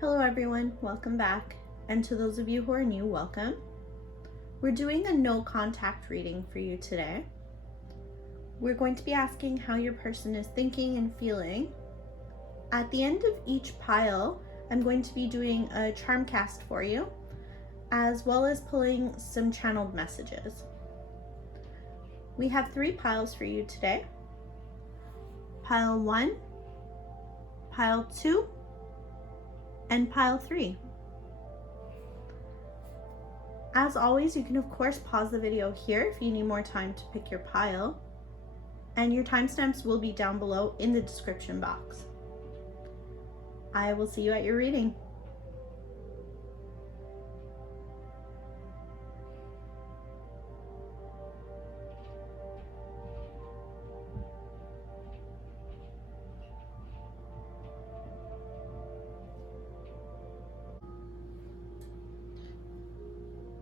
Hello everyone, welcome back. And to those of you who are new, welcome. We're doing a no contact reading for you today. We're going to be asking how your person is thinking and feeling. At the end of each pile, I'm going to be doing a charm cast for you, as well as pulling some channeled messages. We have 3 piles for you today. Pile 1, pile 2, and pile 3. As always, you can of course pause the video here if you need more time to pick your pile, and your timestamps will be down below in the description box. I will see you at your reading.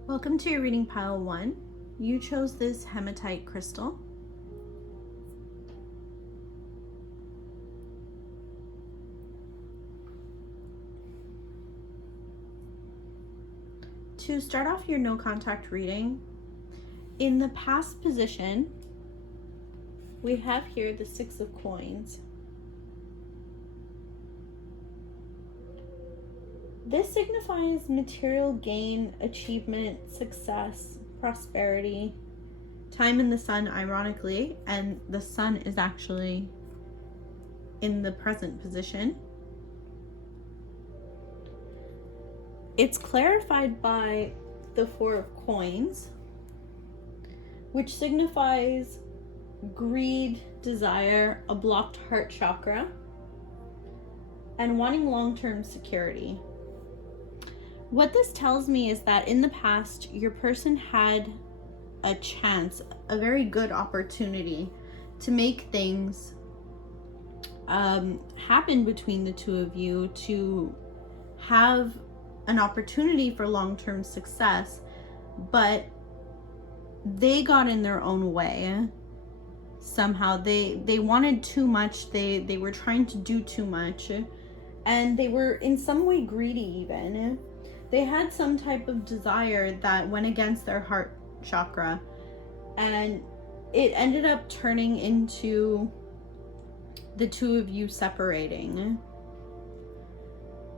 Welcome to your reading pile 1. You chose this hematite crystal. To start off your no contact reading, in the past position, we have here the 6 of coins. This signifies material gain, achievement, success, prosperity, time in the sun, ironically, and the sun is actually in the present position. It's clarified by the 4 of coins, which signifies greed, desire, a blocked heart chakra, and wanting long-term security. What this tells me is that in the past, your person had a chance, a very good opportunity to make things happen between the two of you, to have an opportunity for long-term success, but they got in their own way. Somehow they wanted too much, they were trying to do too much, and they were in some way greedy even. They had some type of desire that went against their heart chakra, and it ended up turning into the two of you separating.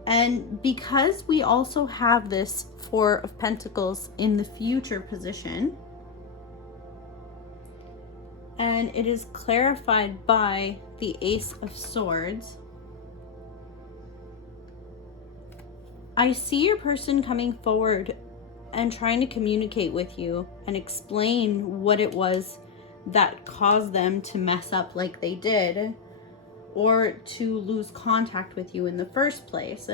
And because we also have this 4 of Pentacles in the future position, and it is clarified by the Ace of Swords, I see your person coming forward and trying to communicate with you and explain what it was that caused them to mess up like they did, or to lose contact with you in the first place.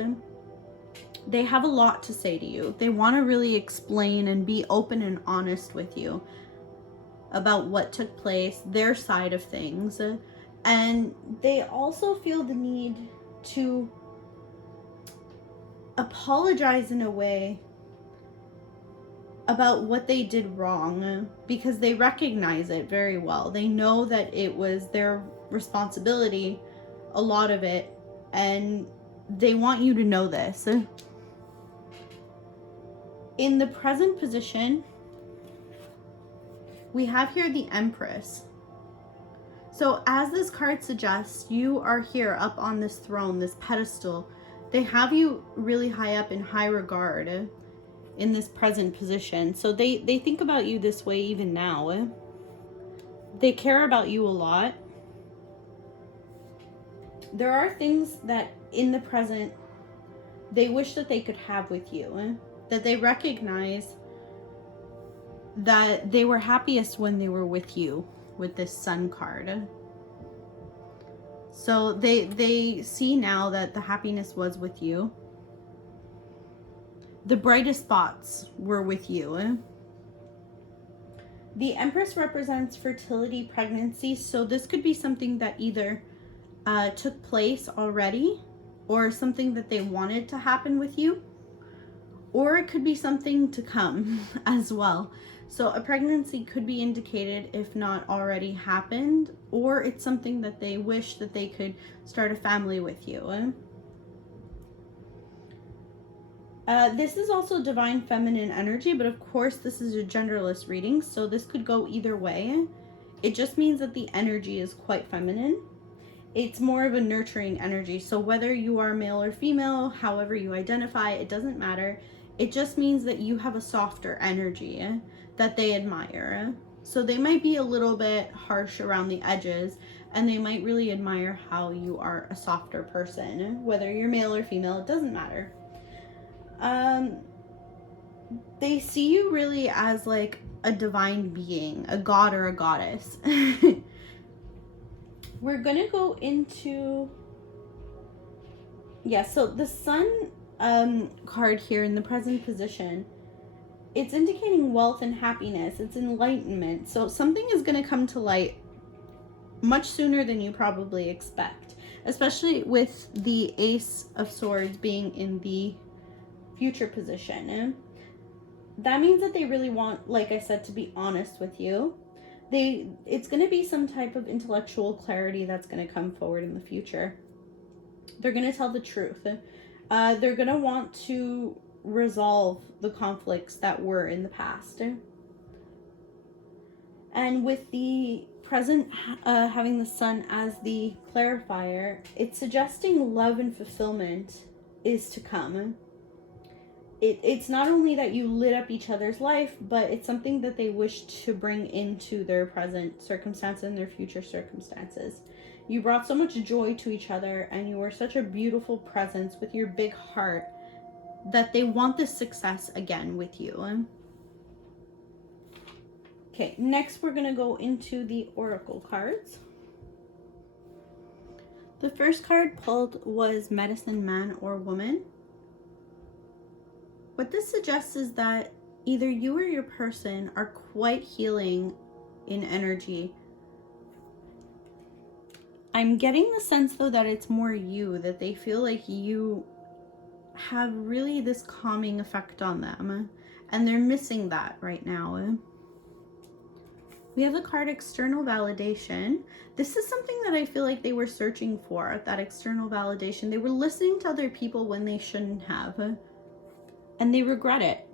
They have a lot to say to you. They want to really explain and be open and honest with you about what took place, their side of things. And they also feel the need to apologize in a way about what they did wrong, because they recognize it very well. They know that it was their responsibility, a lot of it, and they want you to know this. In the present position, we have here the Empress. So as this card suggests, you are here up on this throne, this pedestal. They have you really high up in high regard in this present position. So they think about you this way even now. They care about you a lot. There are things that in the present they wish that they could have with you, that they recognize that they were happiest when they were with you, with this Sun card. So they see now that the happiness was with you. The brightest spots were with you. The Empress represents fertility, pregnancy, so this could be something that either took place already, or something that they wanted to happen with you, or it could be something to come as well. So a pregnancy could be indicated if not already happened, or it's something that they wish that they could start a family with you. This is also divine feminine energy, but of course this is a genderless reading, so this could go either way. It just means that the energy is quite feminine. It's more of a nurturing energy, so whether you are male or female, however you identify, it doesn't matter. It just means that you have a softer energy that they admire. So they might be a little bit harsh around the edges, and they might really admire how you are a softer person. Whether you're male or female, it doesn't matter. They see you really as like a divine being, a god or a goddess. We're gonna go into, so the sun card here in the present position, it's indicating wealth and happiness. It's enlightenment. So something is gonna come to light much sooner than you probably expect, especially with the Ace of Swords being in the future position. That means that they really want, like I said, to be honest with you. It's going to be some type of intellectual clarity that's going to come forward in the future. They're going to tell the truth. They're going to want to resolve the conflicts that were in the past. And with the present having the sun as the clarifier, it's suggesting love and fulfillment is to come. It's not only that you lit up each other's life, but it's something that they wish to bring into their present circumstance and their future circumstances. You brought so much joy to each other, and you were such a beautiful presence with your big heart that they want this success again with you. Okay, next we're going to go into the Oracle cards. The first card pulled was Medicine Man or Woman. What this suggests is that either you or your person are quite healing in energy. I'm getting the sense though that it's more you, that they feel like you have really this calming effect on them, and they're missing that right now. We have the card External Validation. This is something that I feel like they were searching for, that external validation. They were listening to other people when they shouldn't have, and they regret it.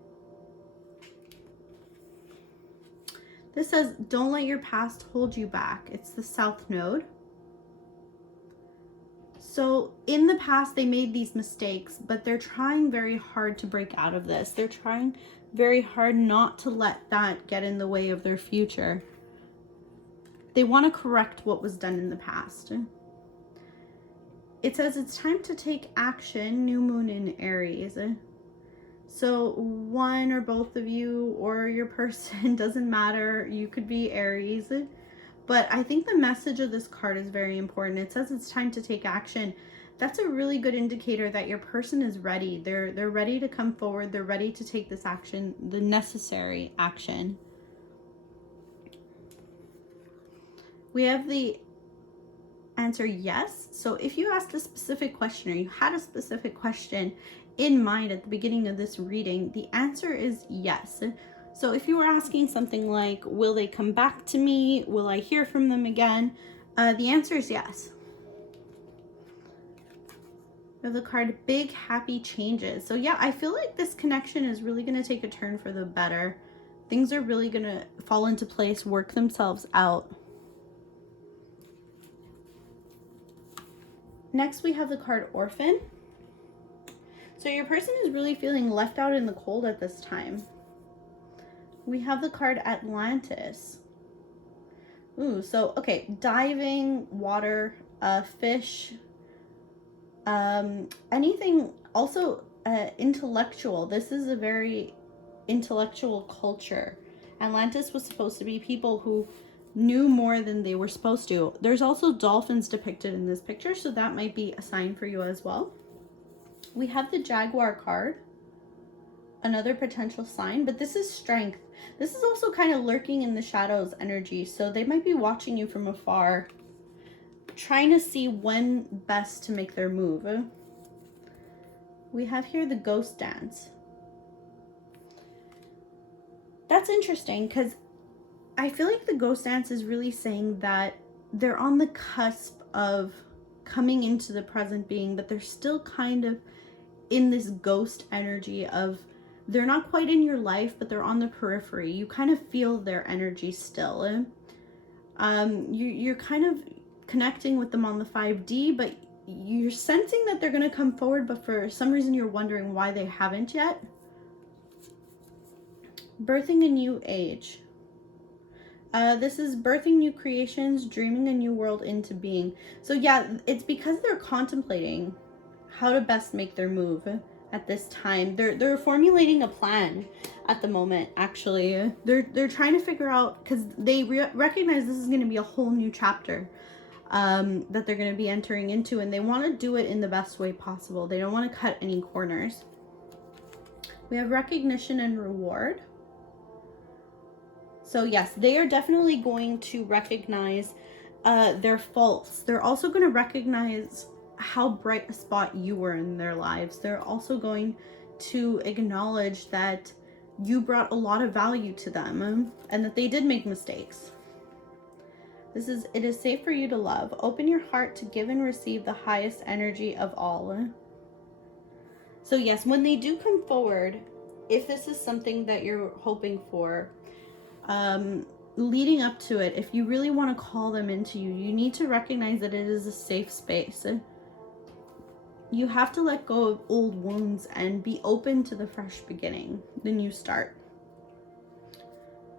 This says, don't let your past hold you back. It's the South Node. So in the past, they made these mistakes, but they're trying very hard to break out of this. They're trying very hard not to let that get in the way of their future. They want to correct what was done in the past. It says it's time to take action, new moon in Aries. So one or both of you or your person, doesn't matter. You could be Aries. But I think the message of this card is very important. It says it's time to take action. That's a really good indicator that your person is ready. They're ready to come forward. They're ready to take this action, the necessary action. We have the answer yes. So if you asked a specific question or you had a specific question in mind at the beginning of this reading, the answer is yes. So if you were asking something like, will they come back to me? Will I hear from them again? The answer is yes. We have the card Big Happy Changes. So yeah, I feel like this connection is really going to take a turn for the better. Things are really going to fall into place, work themselves out. Next, we have the card Orphan. So your person is really feeling left out in the cold at this time. We have the card Atlantis. Ooh, so, okay, diving, water, fish, anything, also intellectual. This is a very intellectual culture. Atlantis was supposed to be people who knew more than they were supposed to. There's also dolphins depicted in this picture, so that might be a sign for you as well. We have the Jaguar card, another potential sign, but this is strength. This is also kind of lurking in the shadows energy, so they might be watching you from afar, trying to see when best to make their move. We have here the Ghost Dance. That's interesting because I feel like the Ghost Dance is really saying that they're on the cusp of coming into the present being, but they're still kind of in this ghost energy of, they're not quite in your life, but they're on the periphery. You kind of feel their energy still. You're kind of connecting with them on the 5D, but you're sensing that they're going to come forward, but for some reason you're wondering why they haven't yet. Birthing a new age. This is birthing new creations, dreaming a new world into being. So yeah, it's because they're contemplating how to best make their move at this time. They're formulating a plan at the moment, actually. They're trying to figure out, because they recognize this is going to be a whole new chapter that they're going to be entering into, and they want to do it in the best way possible. They don't want to cut any corners. We have recognition and reward. So yes, they are definitely going to recognize their faults. They're also going to recognize how bright a spot you were in their lives. They're also going to acknowledge that you brought a lot of value to them and that they did make mistakes. It is safe for you to love. Open your heart to give and receive the highest energy of all. So yes, when they do come forward, if this is something that you're hoping for, leading up to it, if you really want to call them into you, you need to recognize that it is a safe space. You have to let go of old wounds and be open to the fresh beginning, the new start.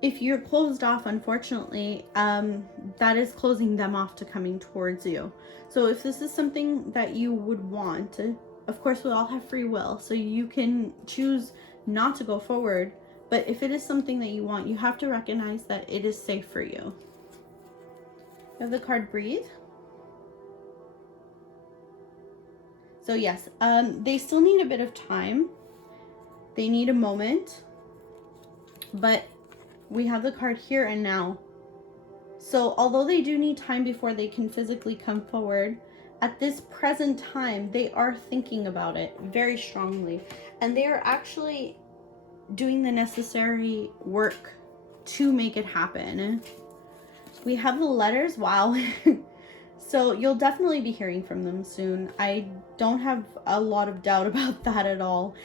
If you're closed off, unfortunately, that is closing them off to coming towards you. So if this is something that you would want, of course we all have free will, so you can choose not to go forward. But if it is something that you want, you have to recognize that it is safe for you. You have the card Breathe. So yes, they still need a bit of time. They need a moment. But we have the card Here and Now. So although they do need time before they can physically come forward, at this present time, they are thinking about it very strongly. And they are actually doing the necessary work to make it happen. We have the letters. Wow. So you'll definitely be hearing from them soon. I don't have a lot of doubt about that at all.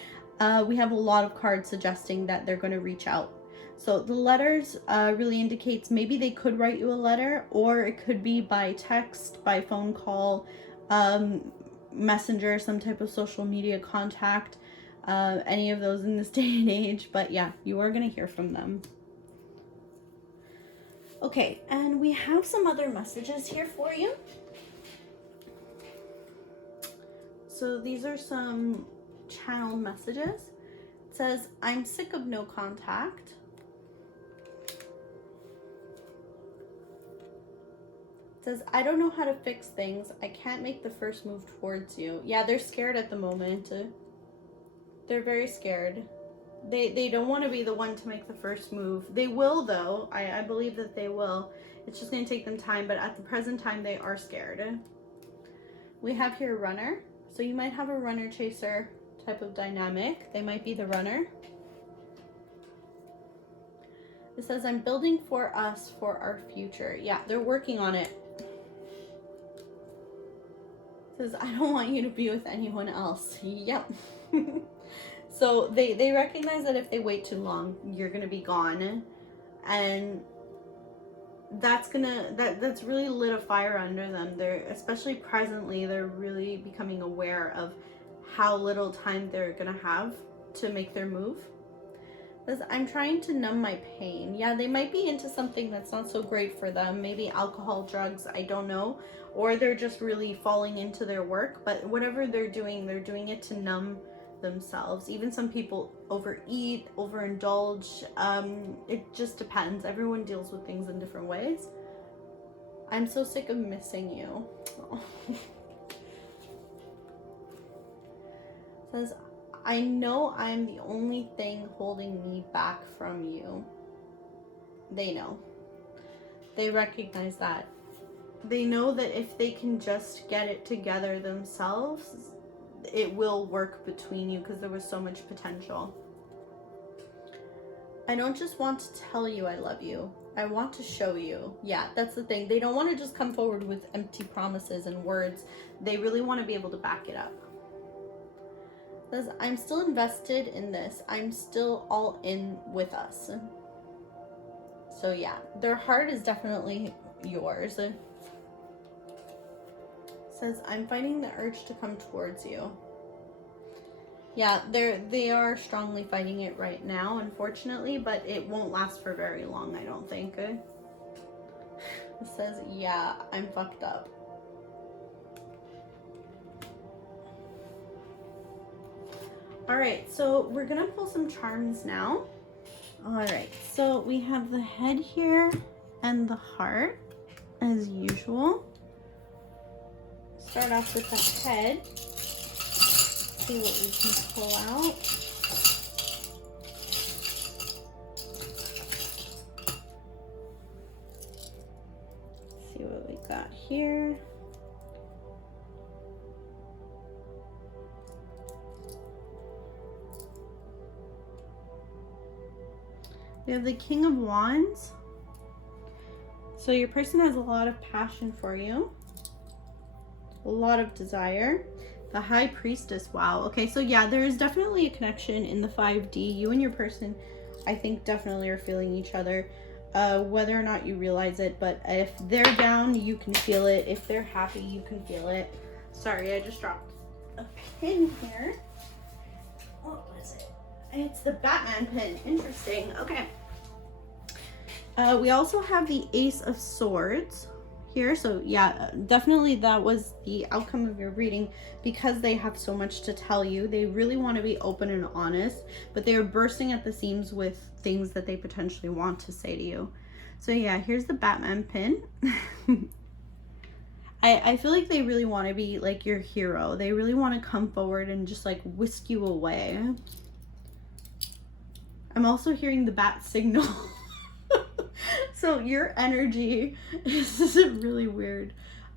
We have a lot of cards suggesting that they're going to reach out. So the letters really indicates maybe they could write you a letter, or it could be by text, by phone call, messenger, some type of social media contact. Any of those in this day and age, but yeah, you are going to hear from them. Okay, and we have some other messages here for you. So these are some channeled messages. It says, I'm sick of no contact. It says, I don't know how to fix things. I can't make the first move towards you. Yeah, they're scared at the moment. They're very scared. They don't want to be the one to make the first move. They will, though. I believe that they will. It's just going to take them time, but at the present time, they are scared. We have here runner. So you might have a runner-chaser type of dynamic. They might be the runner. It says, I'm building for us for our future. Yeah, they're working on it. It says, I don't want you to be with anyone else. Yep. So they recognize that if they wait too long, you're gonna be gone, and that's really lit a fire under them. They're, especially presently, they're really becoming aware of how little time they're gonna have to make their move. Because I'm trying to numb my pain. Yeah, they might be into something that's not so great for them. Maybe alcohol, drugs, I don't know. Or they're just really falling into their work. But whatever they're doing it to numb themselves. Even some people overeat, overindulge. It just depends. Everyone deals with things in different ways. I'm so sick of missing you. Says, I know I'm the only thing holding me back from you. They know. They recognize that. They know that if they can just get it together themselves, it will work between you, because there was so much potential. I don't just want to tell you I love you. I want to show you. Yeah, that's the thing. They don't want to just come forward with empty promises and words. They really want to be able to back it up. Says, I'm still invested in this. I'm still all in with us. So yeah, their heart is definitely yours. Says, I'm fighting the urge to come towards you. Yeah, they are strongly fighting it right now, unfortunately, but it won't last for very long, I don't think. It says, yeah, I'm fucked up. All right, so we're gonna pull some charms now. All right, so we have the head here and the heart, as usual. Start off with the head. See what we can pull out. See what we got here. We have the King of Wands. So your person has a lot of passion for you. A lot of desire. The High Priestess, wow. Okay, so yeah, there is definitely a connection in the 5D. You and your person, I think, definitely are feeling each other. Whether or not you realize it, but if they're down, you can feel it. If they're happy, you can feel it. Sorry, I just dropped a pin here. What was it? It's the Batman pin. Interesting. Okay. We also have the Ace of Swords here. So yeah, definitely that was the outcome of your reading, because they have so much to tell you. They really want to be open and honest, but they are bursting at the seams with things that they potentially want to say to you. So yeah, here's the Batman pin. I feel like they really want to be like your hero. They really want to come forward and just like whisk you away. I'm also hearing the bat signal. So your energy, this is really weird.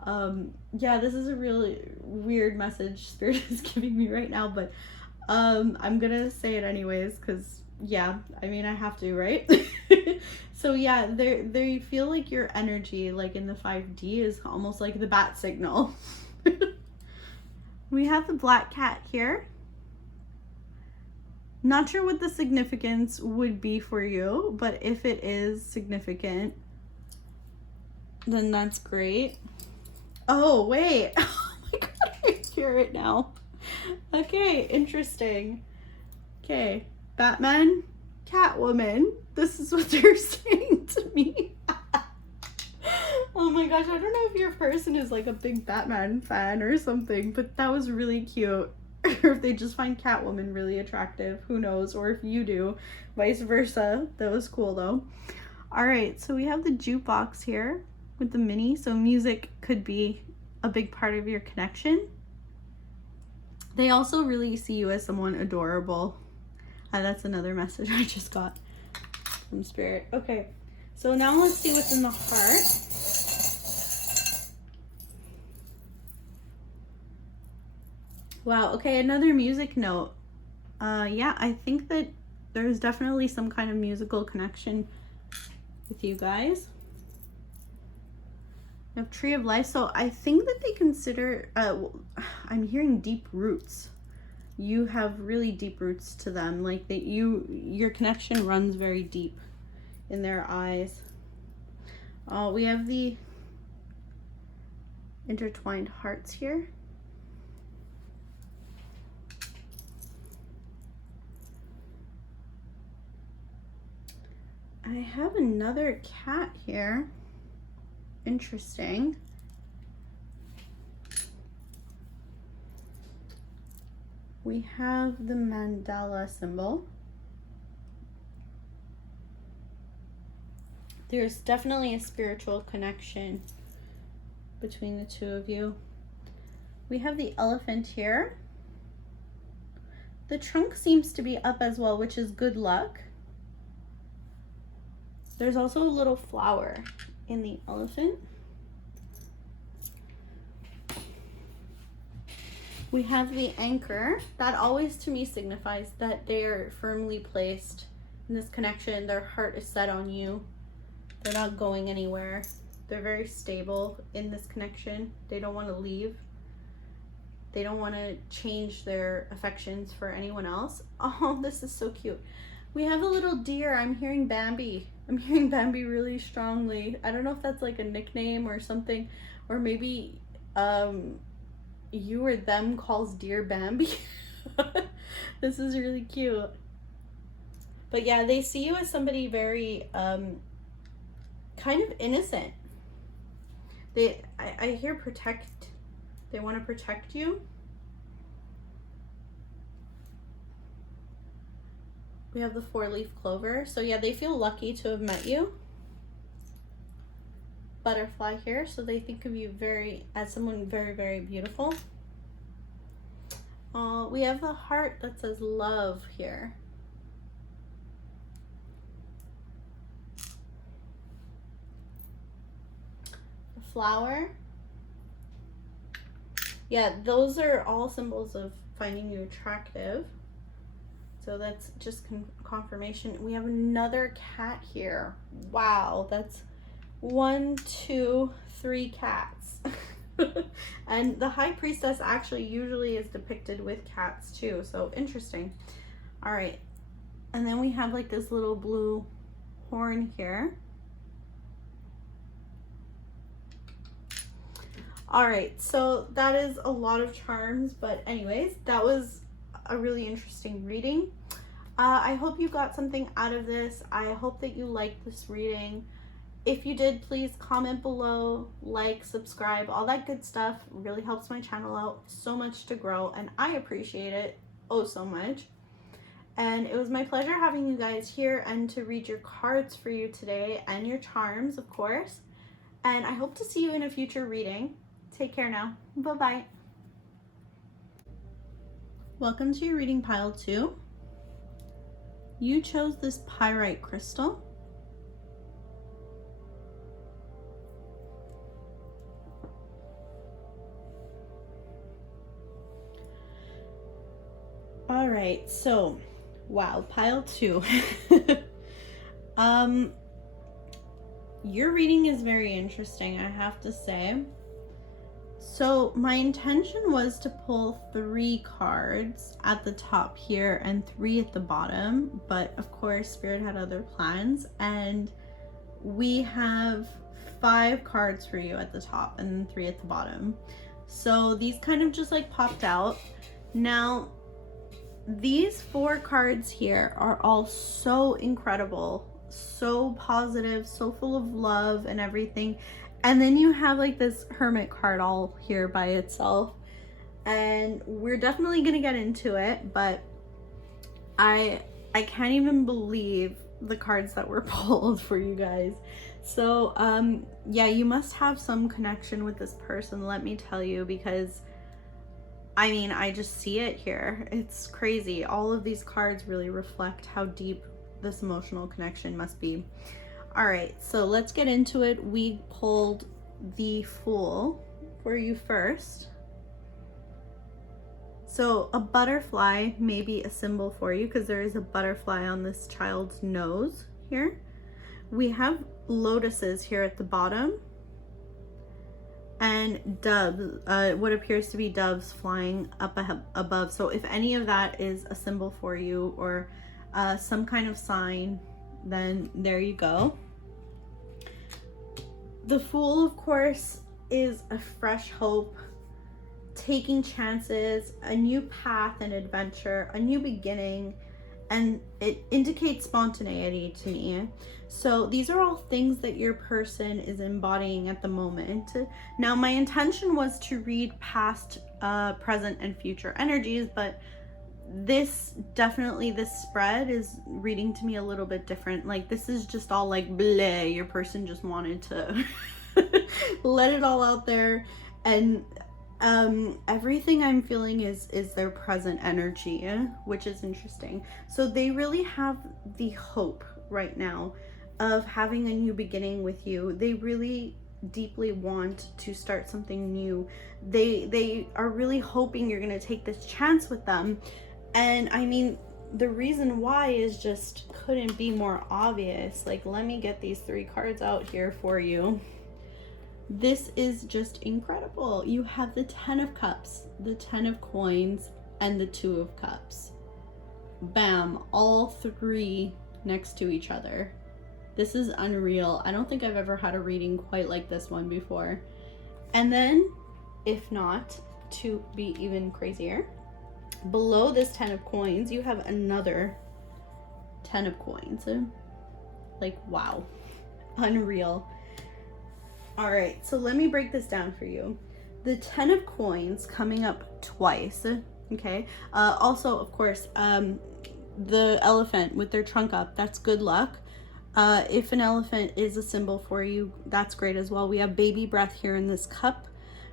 Yeah, this is a really weird message Spirit is giving me right now, but I'm gonna say it anyways, because yeah, I mean, I have to, right? So yeah, they feel like your energy, like in the 5D, is almost like the bat signal. We have the black cat here. Not sure what the significance would be for you, but if it is significant, then that's great. Oh, wait. Oh my god, I hear it now. Okay, interesting. Okay, Batman, Catwoman. This is what they're saying to me. Oh my gosh, I don't know if your person is like a big Batman fan or something, but that was really cute. Or if they just find Catwoman really attractive, who knows? Or if you do, vice versa. That was cool though. All right, so we have the jukebox here with the mini. So music could be a big part of your connection. They also really see you as someone adorable. That's another message I just got from Spirit. Okay, so now let's see what's in the heart. Wow, okay, another music note. Yeah, I think that there's definitely some kind of musical connection with you guys. You have Tree of Life, so I think that they consider, I'm hearing deep roots. You have really deep roots to them, like that your connection runs very deep in their eyes. We have the intertwined hearts here. I have another cat here. Interesting. We have the mandala symbol. There's definitely a spiritual connection between the two of you. We have the elephant here. The trunk seems to be up as well, which is good luck. There's also a little flower in the elephant. We have the anchor. That always to me signifies that they're firmly placed in this connection. Their heart is set on you. They're not going anywhere. They're very stable in this connection. They don't want to leave. They don't want to change their affections for anyone else. Oh, this is so cute. We have a little deer. I'm hearing Bambi. I'm hearing Bambi really strongly. I don't know if that's like a nickname or something, or maybe you or them calls deer Bambi. This is really cute. But yeah, they see you as somebody very kind of innocent. I hear protect. They want to protect you. We have the 4-leaf clover. So yeah, they feel lucky to have met you. Butterfly here. So they think of you as someone very, very beautiful. We have the heart that says love here. The flower. Yeah, those are all symbols of finding you attractive. So that's just confirmation. We have another cat here. Wow, that's 1, 2, 3 cats. And the high priestess actually usually is depicted with cats too. So interesting. All right. And then we have like this little blue horn here. All right, so that is a lot of charms, but anyways, that was a really interesting reading. I hope you got something out of this. I hope that you liked this reading. If you did, please comment below, like, subscribe, all that good stuff. It really helps my channel out so much to grow, and I appreciate it oh so much. And it was my pleasure having you guys here and to read your cards for you today and your charms, of course. And I hope to see you in a future reading. Take care now. Bye-bye. Welcome to your reading pile 2. You chose this pyrite crystal. All right, so wow, pile 2. Your reading is very interesting, I have to say. So my intention was to pull 3 cards at the top here and 3 at the bottom, but of course Spirit had other plans, and we have 5 cards for you at the top and then 3 at the bottom. So these kind of just like popped out. Now these 4 cards here are all so incredible, so positive, so full of love and everything. And then you have like this hermit card all here by itself, and we're definitely gonna get into it, but I can't even believe the cards that were pulled for you guys. So yeah, you must have some connection with this person, let me tell you, because I mean, I just see it here. It's crazy. All of these cards really reflect how deep this emotional connection must be. All right, so let's get into it. We pulled the Fool for you first. So a butterfly may be a symbol for you because there is a butterfly on this child's nose here. We have lotuses here at the bottom, and doves, what appears to be doves flying up above. So if any of that is a symbol for you, or some kind of sign, then there you go. The Fool, of course, is a fresh hope, taking chances, a new path and adventure, a new beginning, and it indicates spontaneity to me. So these are all things that your person is embodying at the moment. Now, my intention was to read past, present, and future energies, but this spread is reading to me a little bit different. Like, this is just all like bleh. Your person just wanted to let it all out there, and everything I'm feeling is their present energy, which is interesting. So they really have the hope right now of having a new beginning with you. They really deeply want to start something new. They are really hoping you're going to take this chance with them. And I mean, the reason why is just couldn't be more obvious. Like, let me get these 3 cards out here for you. This is just incredible. You have the 10 of Cups, the 10 of Coins, and the 2 of Cups. Bam, all three next to each other. This is unreal. I don't think I've ever had a reading quite like this one before. And then, if not, to be even crazier, below this 10 of Coins, you have another 10 of Coins. Like, wow. Unreal. All right, so let me break this down for you. The 10 of Coins coming up twice, okay? Also, of course, the elephant with their trunk up, that's good luck. If an elephant is a symbol for you, that's great as well. We have baby breath here in this cup.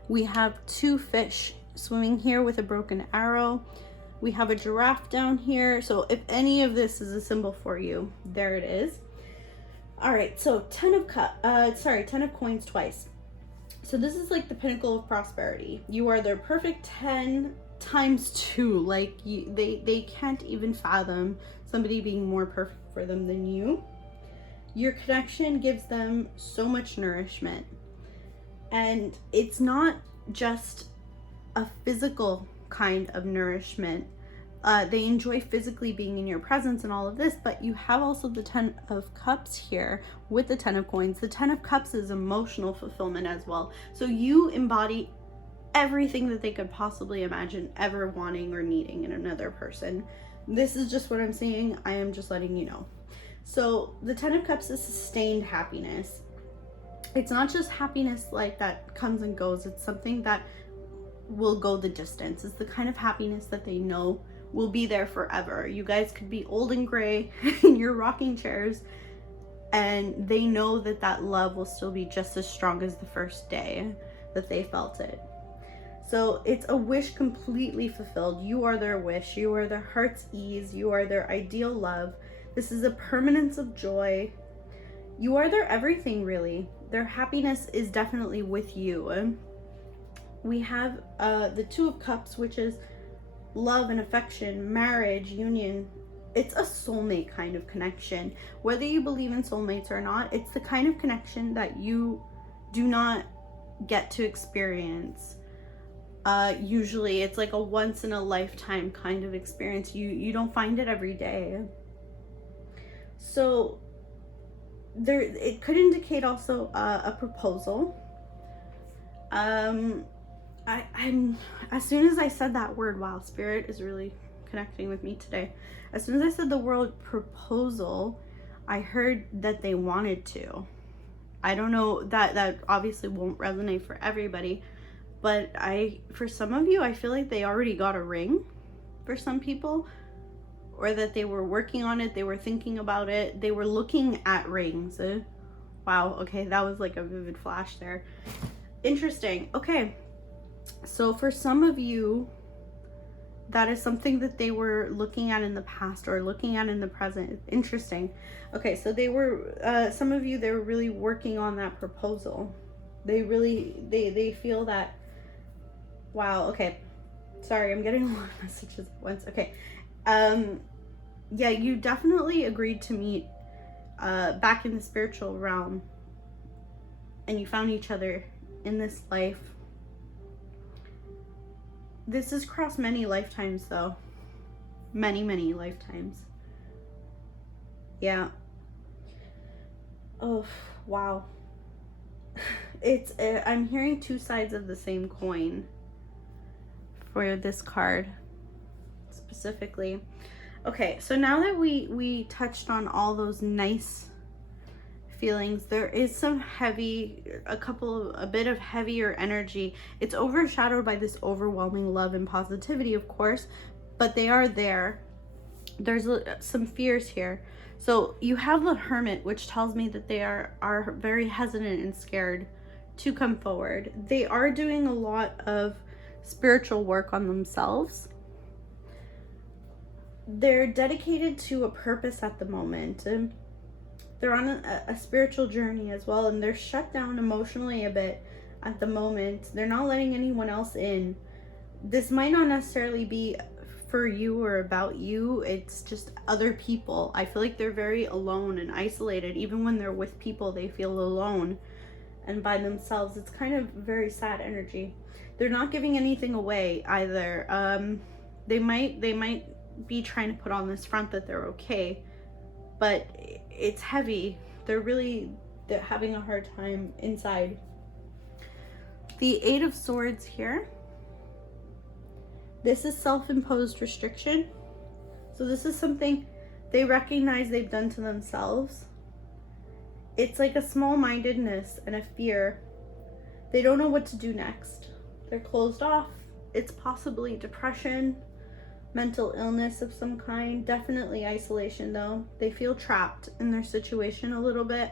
We have 2 fish swimming here with a broken arrow. We have a giraffe down here. So if any of this is a symbol for you, there it is. All right, so 10 of Coins twice. So this is like the pinnacle of prosperity. You are their perfect 10 times 2. Like they can't even fathom somebody being more perfect for them than you. Your connection gives them so much nourishment. And it's not just a physical kind of nourishment. They enjoy physically being in your presence and all of this, but you have also the 10 of Cups here with the 10 of Coins. The 10 of Cups is emotional fulfillment as well. So you embody everything that they could possibly imagine ever wanting or needing in another person. This is just what I'm seeing. I am just letting you know. So the 10 of Cups is sustained happiness. It's not just happiness like that comes and goes. It's something that will go the distance. It's the kind of happiness that they know will be there forever. You guys could be old and gray in your rocking chairs, and they know that that love will still be just as strong as the first day that they felt it. So it's a wish completely fulfilled. You are their wish. You are their heart's ease. You are their ideal love. This is a permanence of joy. You are their everything, really. Their happiness is definitely with you. We have the 2 of Cups, which is love and affection, marriage, union. It's a soulmate kind of connection. Whether you believe in soulmates or not, it's the kind of connection that you do not get to experience. Usually it's like a once in a lifetime kind of experience. You don't find it every day. So it could indicate also a proposal. I'm as soon as I said that word, wow, Spirit is really connecting with me today. As soon as I said the word proposal, I heard that they wanted to. I don't know, that obviously won't resonate for everybody, but for some of you, I feel like they already got a ring for some people, or that they were working on it, they were thinking about it, they were looking at rings. Wow, okay, that was like a vivid flash there. Interesting. Okay, so for some of you, that is something that they were looking at in the past or looking at in the present. Interesting. Okay, so they were, some of you, they were really working on that proposal. They really, they feel that, wow, okay. Sorry, I'm getting a lot of messages at once. Okay. Yeah, you definitely agreed to meet back in the spiritual realm, and you found each other in this life. This has crossed many lifetimes, though. Many lifetimes. Yeah. Oh, wow. I'm hearing 2 sides of the same coin for this card specifically. Okay, so now that we touched on all those nice feelings, there is some a bit of heavier energy. It's overshadowed by this overwhelming love and positivity, of course, but they are there. There's some fears here. So you have the Hermit, which tells me that they are very hesitant and scared to come forward. They are doing a lot of spiritual work on themselves. They're dedicated to a purpose at the moment. They're on a spiritual journey as well, and they're shut down emotionally a bit at the moment. They're not letting anyone else in. This might not necessarily be for you or about you. It's just other people. I feel like they're very alone and isolated. Even when they're with people, they feel alone. and by themselves. It's kind of very sad energy. They're not giving anything away either. They might be trying to put on this front that they're okay, but it's heavy. They're having a hard time inside. The Eight of Swords here. This is self-imposed restriction. So this is something they recognize they've done to themselves. It's like a small-mindedness and a fear. They don't know what to do next. They're closed off. It's possibly depression, mental illness of some kind, definitely isolation though. They feel trapped in their situation a little bit.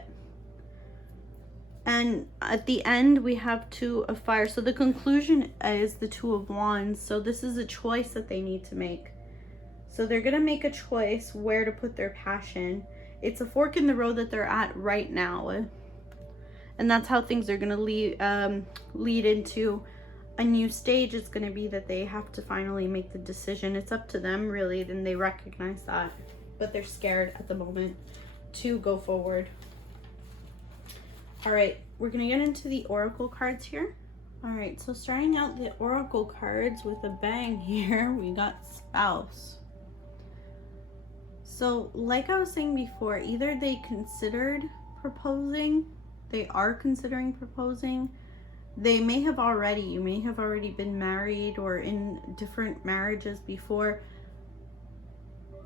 And at the end, we have Two of Fire. So the conclusion is the Two of Wands. So this is a choice that they need to make. So they're going to make a choice where to put their passion. It's a fork in the road that they're at right now. And that's how things are going to lead into a new stage. It's going to be that they have to finally make the decision. It's up to them, really. Then they recognize that. But they're scared at the moment to go forward. All right, we're going to get into the Oracle cards here. All right, so starting out the Oracle cards with a bang here, we got Spouse. So like I was saying before, either they considered proposing, they are considering proposing, they may have already, you may have already been married or in different marriages before.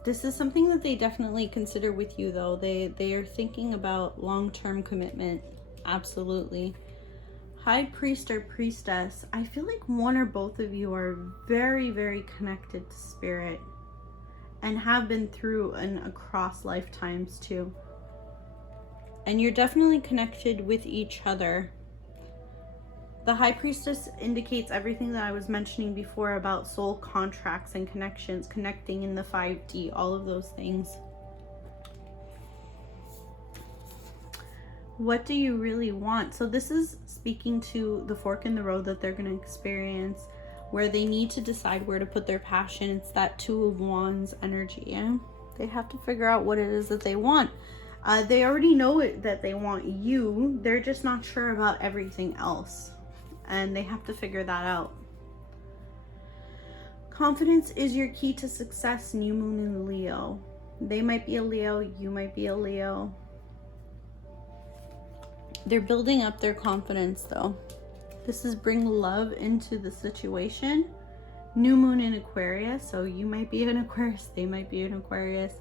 This is something that they definitely consider with you though. They are thinking about long-term commitment, absolutely. High Priest or Priestess, I feel like one or both of you are very, very connected to spirit and have been through and across lifetimes too. And you're definitely connected with each other. The High Priestess indicates everything that I was mentioning before about soul contracts and connections, connecting in the 5D, all of those things. What do you really want? So this is speaking to the fork in the road that they're going to experience, where they need to decide where to put their passion. It's that Two of Wands energy. Yeah? They have to figure out what it is that they want. They already know it, that they want you. They're just not sure about everything else. And they have to figure that out. Confidence is your key to success, New Moon in Leo. They might be a Leo, you might be a Leo. They're building up their confidence though. This is bring love into the situation. New Moon in Aquarius, so you might be an Aquarius, they might be an Aquarius.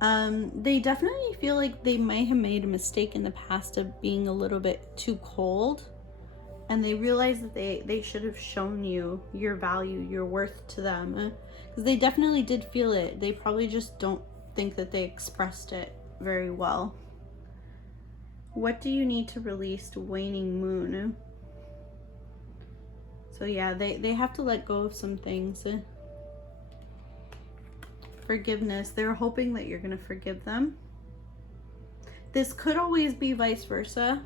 They definitely feel like they may have made a mistake in the past of being a little bit too cold. And they realize that they should have shown you your value, your worth to them. Because they definitely did feel it. They probably just don't think that they expressed it very well. What do you need to release to waning moon? So yeah, they have to let go of some things. Forgiveness. They're hoping that you're going to forgive them. This could always be vice versa.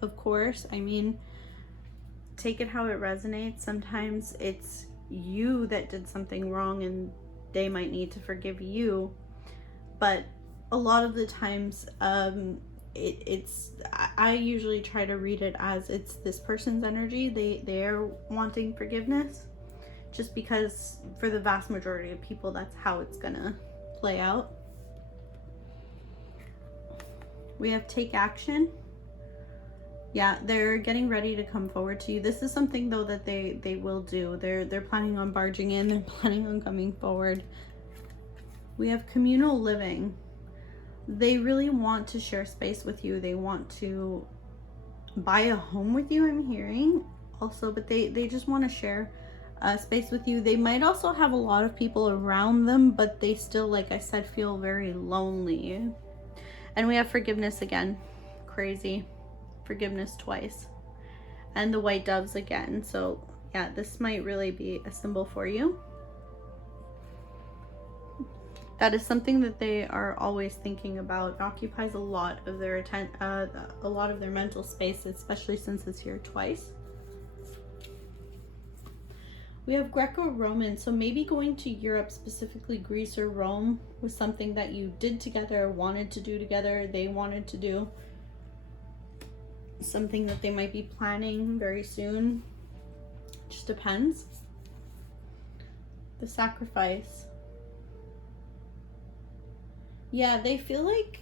Of course. I mean, take it how it resonates. Sometimes it's you that did something wrong and they might need to forgive you. But a lot of the times, I usually try to read it as it's this person's energy. They're wanting forgiveness, just because for the vast majority of people, that's how it's gonna play out. We have take action. Yeah, they're getting ready to come forward to you. This is something though that they will do. They're planning on barging in. They're planning on coming forward. We have communal living. They really want to share space with you. They want to buy a home with you, I'm hearing also, but they just want to share space with you. They might also have a lot of people around them, but they still, like I said, feel very lonely. And we have forgiveness again. Crazy. Forgiveness twice. And the white doves again. So yeah, this might really be a symbol for you. That is something that they are always thinking about. It occupies a lot of their a lot of their mental space, especially since it's here twice. We have Greco-Roman, so maybe going to Europe, specifically Greece or Rome, was something that you did together, wanted to do together, they wanted to do. something that they might be planning very soon. Just depends. The Sacrifice. Yeah, they feel like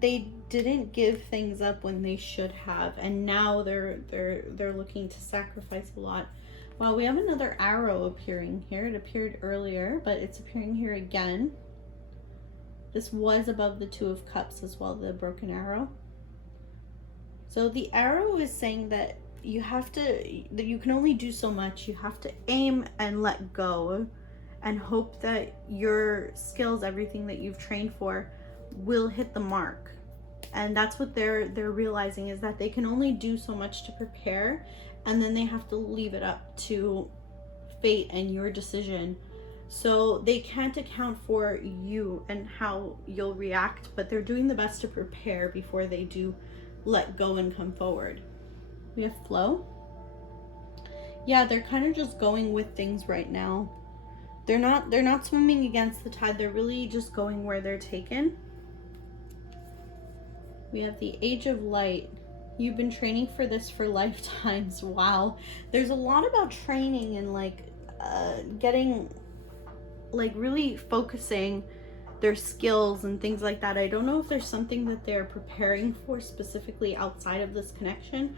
they didn't give things up when they should have, and now they're looking to sacrifice a lot. Wow, we have another arrow appearing here. It appeared earlier, but it's appearing here again. This was above the Two of Cups as well, the broken arrow. So the arrow is saying that you can only do so much. You have to aim and let go and hope that your skills, everything that you've trained for, will hit the mark. And that's what they're realizing, is that they can only do so much to prepare, and then they have to leave it up to fate and your decision. So they can't account for you and how you'll react, but they're doing the best to prepare before they do let go and come forward. We have Flow. Yeah, they're kind of just going with things right now. They're not swimming against the tide. They're really just going where they're taken. We have the Age of Light. You've been training for this for lifetimes. Wow. There's a lot about training and getting, really focusing their skills and things like that. I don't know if there's something that they're preparing for specifically outside of this connection,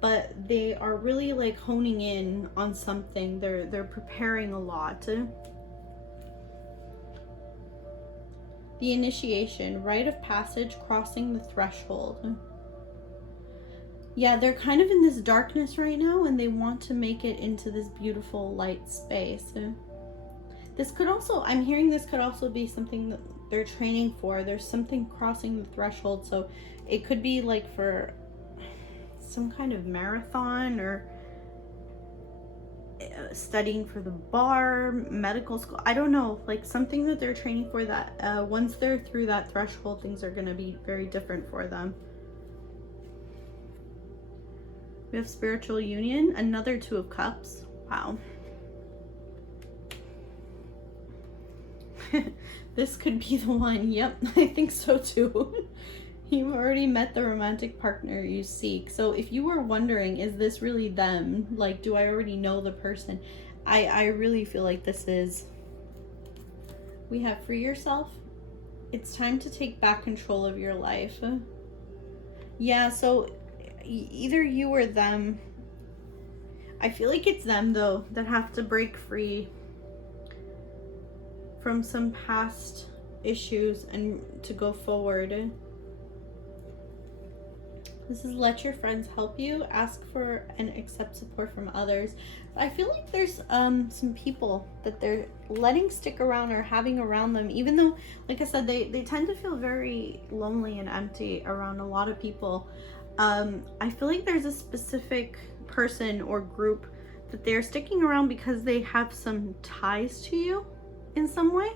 but they are really honing in on something. They're preparing a lot. The Initiation, Rite of Passage, Crossing the Threshold. Yeah, they're kind of in this darkness right now, and they want to make it into this beautiful light space. This could also, I'm hearing this could also be something that they're training for. There's something crossing the threshold, so it could be for some kind of marathon, or studying for the bar, medical school. I don't know, something that they're training for, that once they're through that threshold, things are going to be very different for them. We have Spiritual Union, another Two of Cups. Wow. This could be the one. Yep, I think so too. You've already met the romantic partner you seek. So if you were wondering, is this really them? Do I already know the person? I really feel like this is. We have Free Yourself. It's time to take back control of your life. Yeah, so either you or them. I feel like it's them, though, that have to break free from some past issues and to go forward. This is let your friends help you, ask for and accept support from others. I feel like there's some people that they're letting stick around or having around them, even though, like I said, they tend to feel very lonely and empty around a lot of people. I feel like there's a specific person or group that they're sticking around because they have some ties to you in some way,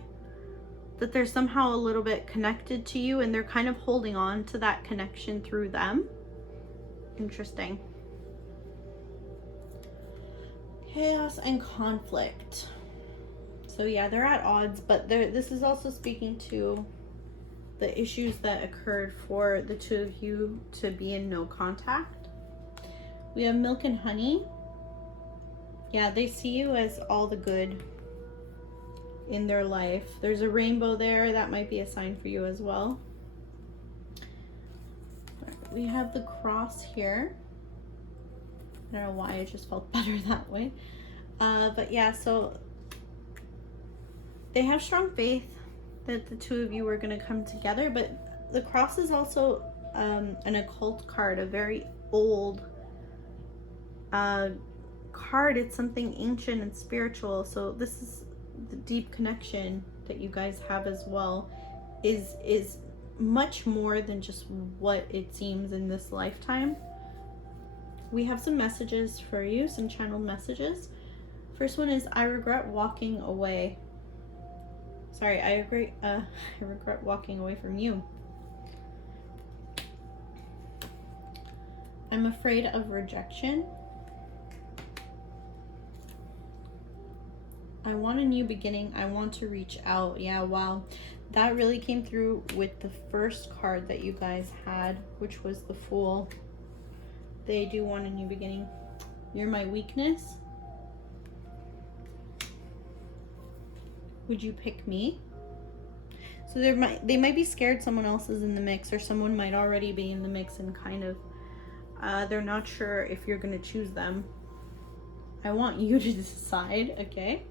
that they're somehow a little bit connected to you, and they're kind of holding on to that connection through them. Interesting. Chaos and conflict. So yeah, they're at odds, but this is also speaking to the issues that occurred for the two of you to be in no contact. We have Milk and Honey. Yeah, they see you as all the good in their life. There's a rainbow there. That might be a sign for you as well. We have the cross here. I don't know why, it just felt better that way. But yeah, so they have strong faith that the two of you are going to come together, but the cross is also an occult card, a very old card. It's something ancient and spiritual. So this is the deep connection that you guys have as well, is much more than just what it seems in this lifetime. We have some messages for you, some channeled messages. First one is, I regret walking away. Sorry, I regret walking away from you. I'm afraid of rejection. I want a new beginning. I want to reach out. Yeah, wow. That really came through with the first card that you guys had, which was the Fool. They do want a new beginning. You're my weakness. Would you pick me? So they might be scared someone else is in the mix, or someone might already be in the mix and kind of they're not sure if you're going to choose them. I want you to decide, okay?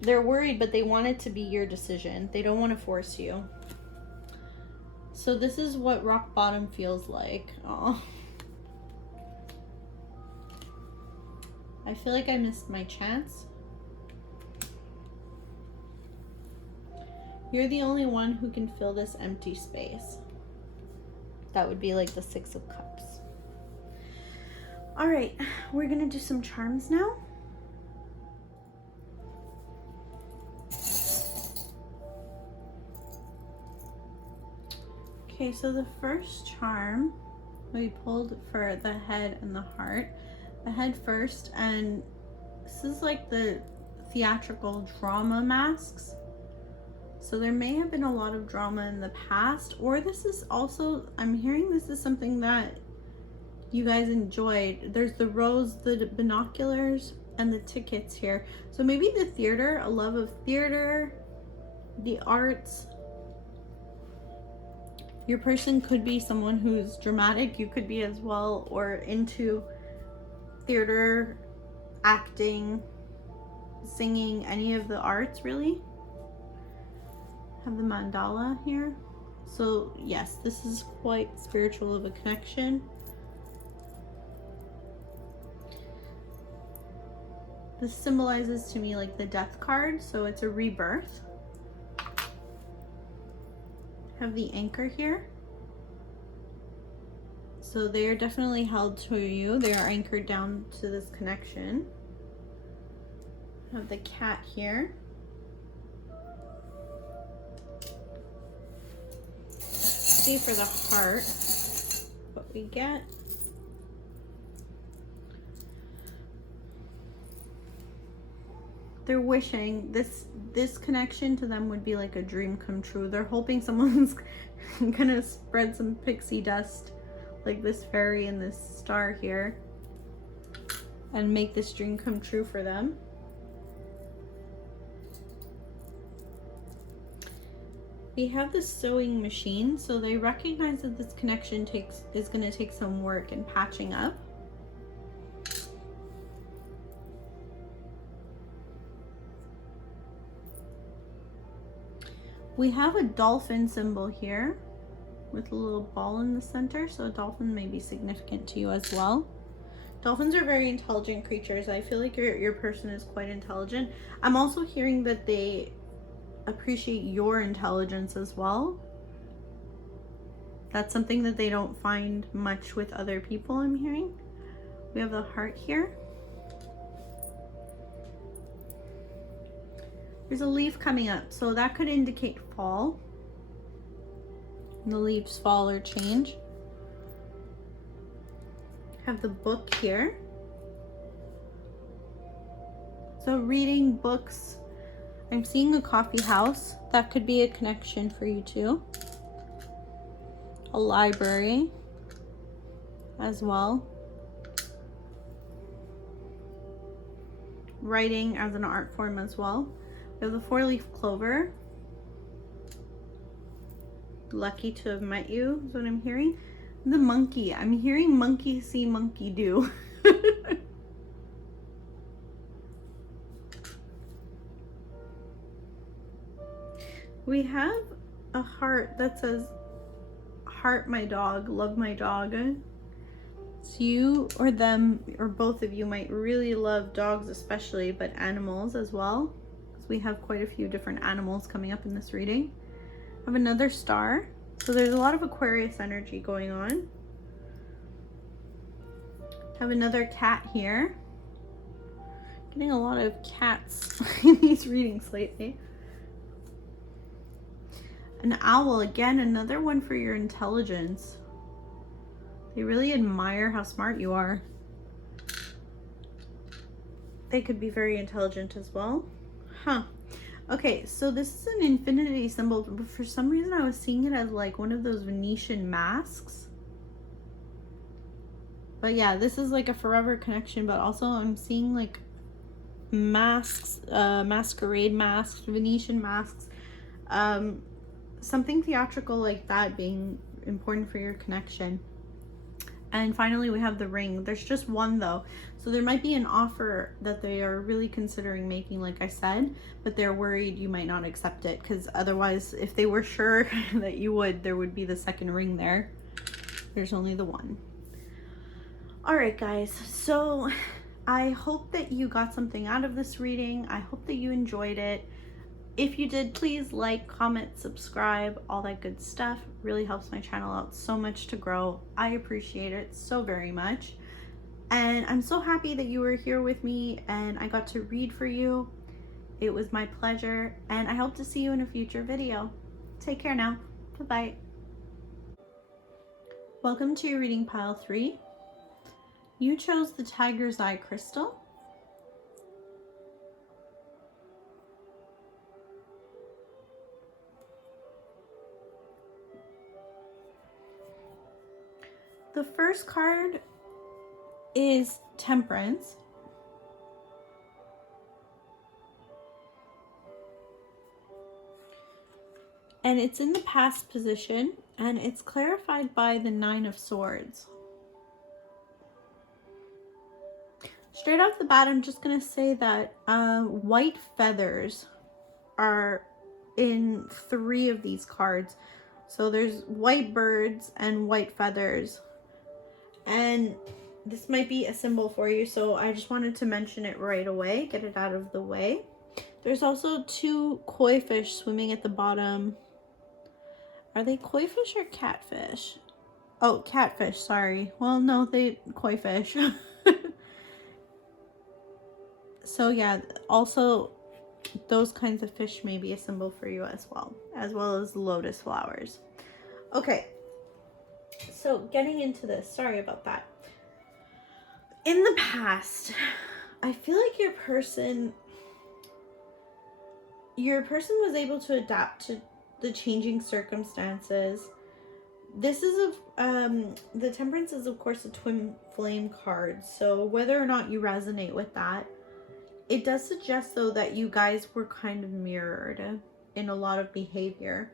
They're worried, but they want it to be your decision. They don't want to force you. So this is what rock bottom feels like. Oh, I feel like I missed my chance. You're the only one who can fill this empty space. That would be like the Six of Cups. All right, we're gonna do some charms now. Okay, so the first charm we pulled for the head and the heart. The head first, and this is like the theatrical drama masks. So there may have been a lot of drama in the past, or this is also, I'm hearing this is something that you guys enjoyed. There's the rose, the binoculars, and the tickets here. So maybe the theater, a love of theater, the arts. Your person could be someone who's dramatic. You could be as well, or into theater, acting, singing, any of the arts really. Have the mandala here. So yes, this is quite spiritual of a connection. This symbolizes to me like the death card, so it's a rebirth. Have the anchor here. So they are definitely held to you. They are anchored down to this connection. Have the cat here. See for the heart what we get. They're wishing this connection to them would be like a dream come true. They're hoping someone's gonna spread some pixie dust like this fairy and this star here and make this dream come true for them. We have this sewing machine, so they recognize that this connection is going to take some work and patching up. We have a dolphin symbol here with a little ball in the center, so a dolphin may be significant to you as well. Dolphins are very intelligent creatures. I feel like your person is quite intelligent. I'm also hearing that they appreciate your intelligence as well. That's something that they don't find much with other people, I'm hearing. We have the heart here. There's a leaf coming up, so that could indicate fall. The leaves fall or change. Have the book here. So reading books. I'm seeing a coffee house. That could be a connection for you too. A library as well. Writing as an art form as well. We have the 4-leaf clover. Lucky to have met you is what I'm hearing. The monkey. I'm hearing monkey see, monkey do. We have a heart that says, heart my dog, love my dog. So you or them or both of you might really love dogs especially, but animals as well. Because we have quite a few different animals coming up in this reading. I have another star. So there's a lot of Aquarius energy going on. Have another cat here. Getting a lot of cats in these readings lately. An owl, again, another one for your intelligence. They really admire how smart you are. They could be very intelligent as well. Huh. Okay, so this is an infinity symbol, but for some reason I was seeing it as like one of those Venetian masks. But yeah, this is like a forever connection, but also I'm seeing like masks, masquerade masks, Venetian masks, something theatrical like that being important for your connection. And finally, we have the ring. There's just one though. So there might be an offer that they are really considering making, like I said, but they're worried you might not accept it, because otherwise, if they were sure that you would, there would be the second ring there. There's only the one. All right, guys. So I hope that you got something out of this reading. I hope that you enjoyed it. If you did, please like, comment, subscribe, all that good stuff. It really helps my channel out so much to grow. I appreciate it so very much. And I'm so happy that you were here with me and I got to read for you. It was my pleasure, and I hope to see you in a future video. Take care now. Bye-bye. Welcome to your reading pile 3. You chose the Tiger's Eye crystal. The first card is Temperance. And it's in the past position, and it's clarified by the 9 of Swords. Straight off the bat, I'm just going to say that white feathers are in 3 of these cards. So there's white birds and white feathers. And this might be a symbol for you, so I just wanted to mention it right away, get it out of the way. There's also 2 koi fish swimming at the bottom. Are they koi fish or catfish? Oh, catfish, sorry. Well, no, they koi fish. So yeah, also those kinds of fish may be a symbol for you as well as lotus flowers. Okay, so getting into this, sorry about that. In the past, I feel like your person was able to adapt to the changing circumstances. This is the Temperance is of course a twin flame card, so whether or not you resonate with that, it does suggest though that you guys were kind of mirrored in a lot of behavior.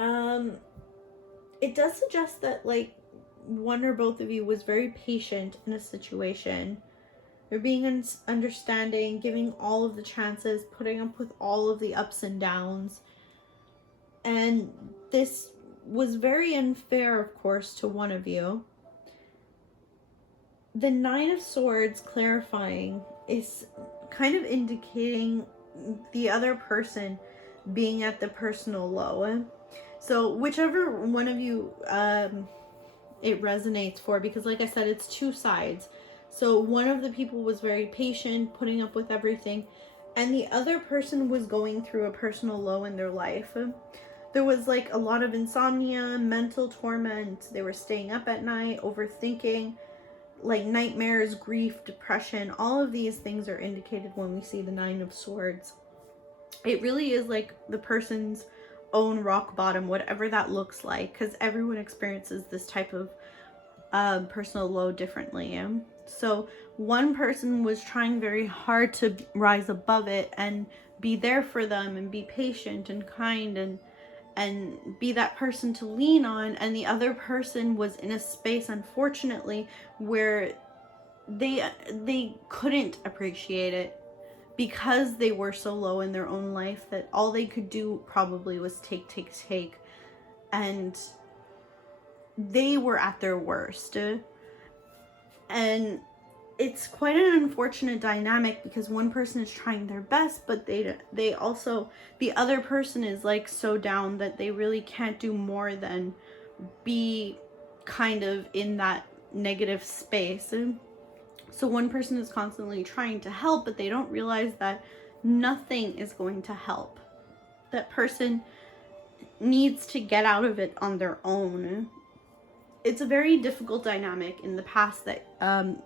It does suggest that like one or both of you was very patient in a situation. They're being understanding, giving all of the chances, putting up with all of the ups and downs. And this was very unfair, of course, to one of you. The 9 of Swords clarifying is kind of indicating the other person being at the personal low. So whichever one of you it resonates for, because like I said, it's 2 sides. So one of the people was very patient, putting up with everything, and the other person was going through a personal low in their life. There was like a lot of insomnia, mental torment. They were staying up at night, overthinking, like nightmares, grief, depression. All of these things are indicated when we see the 9 of Swords. It really is like the person's own rock bottom, whatever that looks like, because everyone experiences this type of personal low differently. So one person was trying very hard to rise above it and be there for them and be patient and kind and be that person to lean on, and the other person was in a space, unfortunately, where they couldn't appreciate it because they were so low in their own life that all they could do probably was take, and they were at their worst. And it's quite an unfortunate dynamic because one person is trying their best, but they also, the other person is like so down that they really can't do more than be kind of in that negative space. So one person is constantly trying to help, but they don't realize that nothing is going to help. That person needs to get out of it on their own. It's a very difficult dynamic in the past that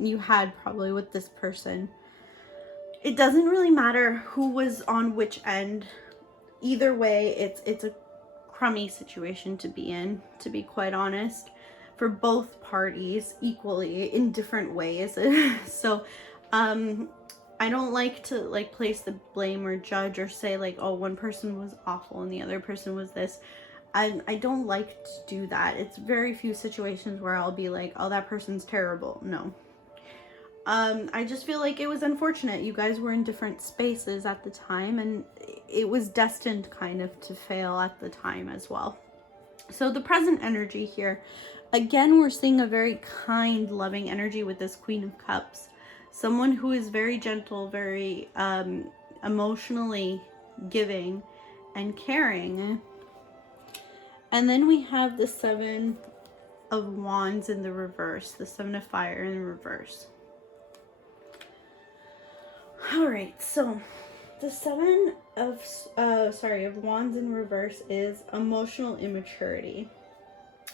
you had probably with this person. It doesn't really matter who was on which end. Either way, it's a crummy situation to be in, to be quite honest. for both parties equally in different ways. So I don't like to like place the blame or judge or say like, oh, one person was awful and the other person was this. I don't like to do that. It's very few situations where I'll be like, oh, that person's terrible. No. I just feel like it was unfortunate. You guys were in different spaces at the time, and it was destined kind of to fail at the time as well. So the present energy here, again, we're seeing a very kind, loving energy with this Queen of Cups. Someone who is very gentle, very emotionally giving and caring. And then we have the Seven of Wands in the reverse, the Seven of Fire in the reverse. All right, so the Seven of Wands in reverse is emotional immaturity,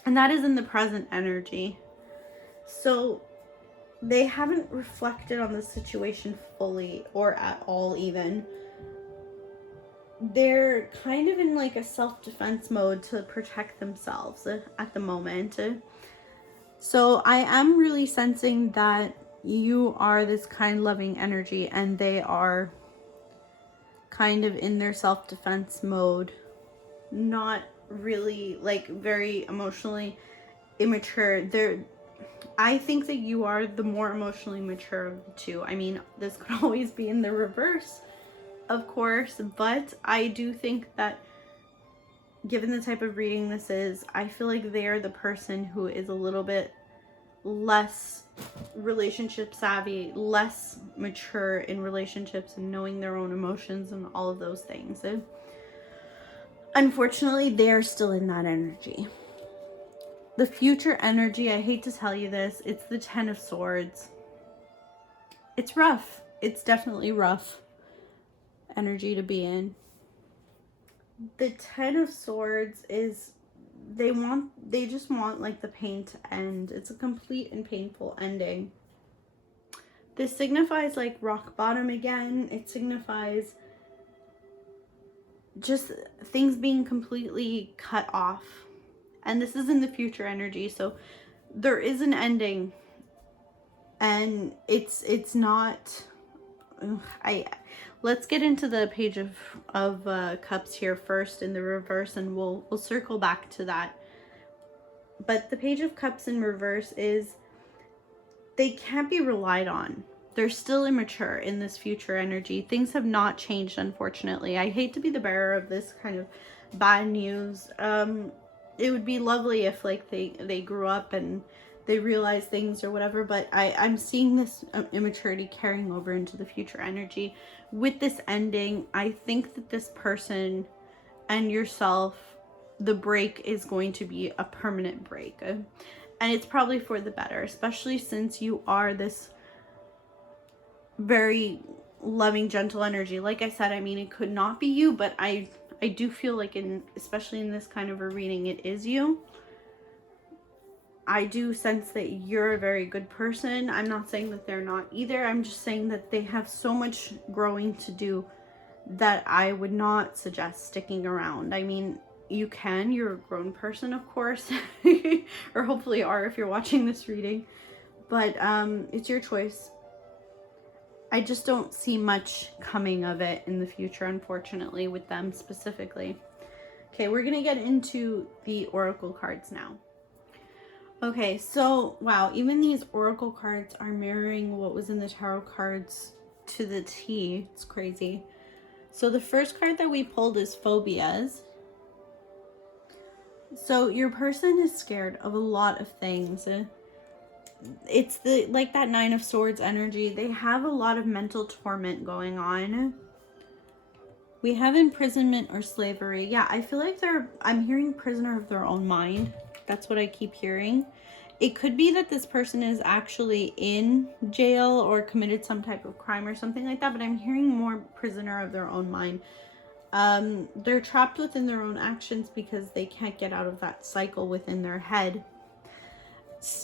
and that is in the present energy. So they haven't reflected on the situation fully or at all even. They're kind of in like a self-defense mode to protect themselves at the moment. So I am really sensing that you are this kind, loving energy, and they are kind of in their self-defense mode, not really like very emotionally immature. I think that you are the more emotionally mature of the two. I mean, this could always be in the reverse, of course, but I do think that given the type of reading this is, I feel like they're the person who is a little bit less relationship savvy, less mature in relationships and knowing their own emotions and all of those things. And unfortunately, they're still in that energy. The future energy, I hate to tell you this, it's the Ten of Swords. It's rough. It's definitely rough energy to be in. The Ten of Swords is they just want like the pain to end. It's a complete and painful ending. This signifies like rock bottom again. It signifies just things being completely cut off. And this is in the future energy, so there is an ending, and it's not let's get into the Page of Cups here first in the reverse, and we'll circle back to that. But the Page of Cups in reverse is they can't be relied on. They're still immature in this future energy. Things have not changed, unfortunately. I hate to be the bearer of this kind of bad news. It would be lovely if like they grew up and they realize things or whatever, but I'm seeing this immaturity carrying over into the future energy. With this ending, I think that this person and yourself, the break is going to be a permanent break. And it's probably for the better, especially since you are this very loving, gentle energy. Like I said, I mean, it could not be you, but I do feel like especially in this kind of a reading, it is you. I do sense that you're a very good person. I'm not saying that they're not either. I'm just saying that they have so much growing to do that I would not suggest sticking around. I mean, you're a grown person, of course, or hopefully are if you're watching this reading, but it's your choice. I just don't see much coming of it in the future, unfortunately, with them specifically. Okay, we're gonna get into the Oracle cards now. Okay, so wow, even these Oracle cards are mirroring what was in the tarot cards to the T. It's crazy. So the first card that we pulled is Phobias. So your person is scared of a lot of things. It's like that Nine of Swords energy. They have a lot of mental torment going on. We have imprisonment or slavery. Yeah, I feel like I'm hearing prisoner of their own mind. That's what I keep hearing. It could be that this person is actually in jail or committed some type of crime or something like that, but I'm hearing more prisoner of their own mind. They're trapped within their own actions because they can't get out of that cycle within their head.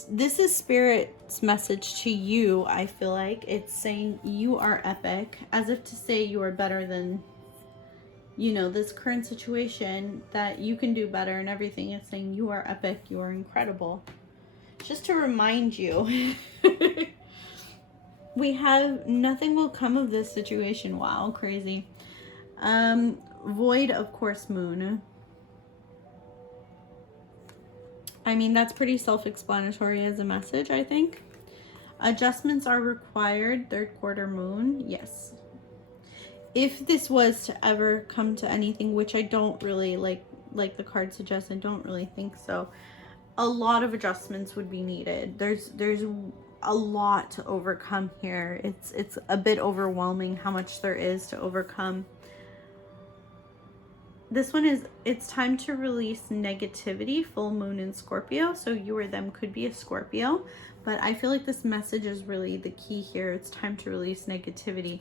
This is Spirit's message to you, I feel like. It's saying you are epic, as if to say you are better than, you know, this current situation, that you can do better and everything. It's saying you are epic, you are incredible. just to remind you. We have nothing will come of this situation. Wow, crazy. Void, of course, moon. I mean, that's pretty self-explanatory as a message, I think. Adjustments are required. Third quarter moon. Yes. If this was to ever come to anything, which I don't really like the card suggests, I don't really think so. A lot of adjustments would be needed. There's a lot to overcome here. It's a bit overwhelming how much there is to overcome. This one is, it's time to release negativity. Full moon in Scorpio, so you or them could be a Scorpio, but I feel like this message is really the key here. It's time to release negativity.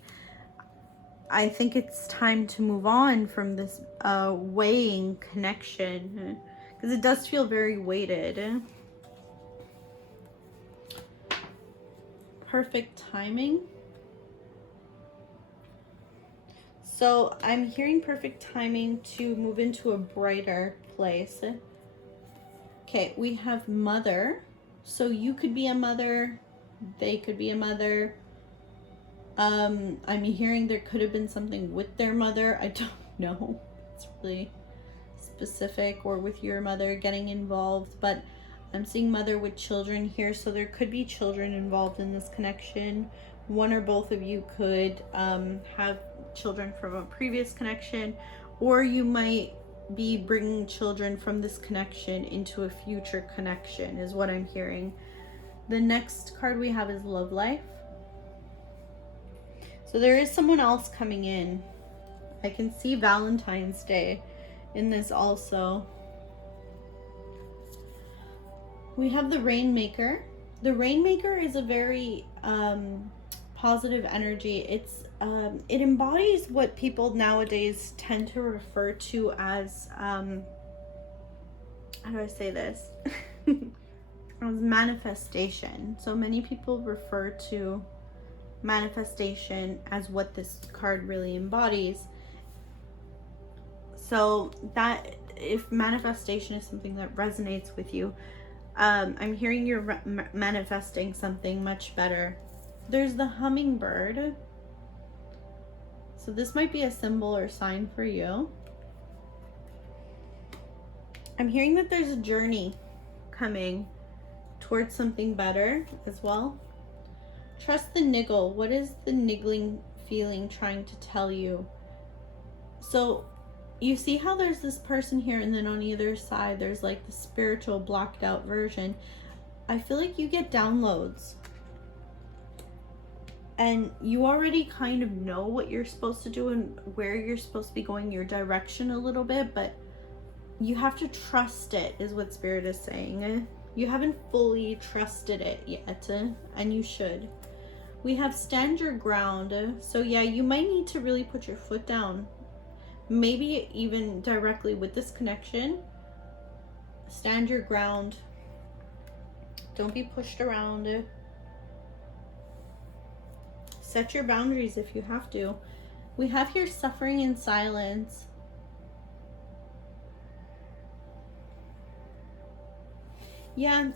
I think it's time to move on from this weighing connection, because it does feel very weighted. Perfect timing. So I'm hearing perfect timing to move into a brighter place. Okay, we have mother. So you could be a mother. They could be a mother. I'm hearing there could have been something with their mother. I don't know. It's really specific, or with your mother getting involved, but I'm seeing mother with children here. So there could be children involved in this connection. One or both of you could have children from a previous connection, or you might be bringing children from this connection into a future connection, is what I'm hearing. The next card we have is love life. So there is someone else coming in. I can see Valentine's Day in this also. We have the Rainmaker. The Rainmaker is a very positive energy. It embodies what people nowadays tend to refer to as how do I say this? As manifestation. So many people refer to manifestation as what this card really embodies. So that, if manifestation is something that resonates with you, I'm hearing you're manifesting something much better. There's the hummingbird. So this might be a symbol or sign for you. I'm hearing that there's a journey coming towards something better as well. Trust the niggle. What is the niggling feeling trying to tell you? So you see how there's this person here, and then on either side there's like the spiritual blocked out version. I feel like you get downloads, and you already kind of know what you're supposed to do and where you're supposed to be going, your direction a little bit, but you have to trust it, is what Spirit is saying. You haven't fully trusted it yet, and you should. We have stand your ground. So yeah, you might need to really put your foot down. Maybe even directly with this connection. Stand your ground. Don't be pushed around. Set your boundaries if you have to. We have here suffering in silence. Yeah,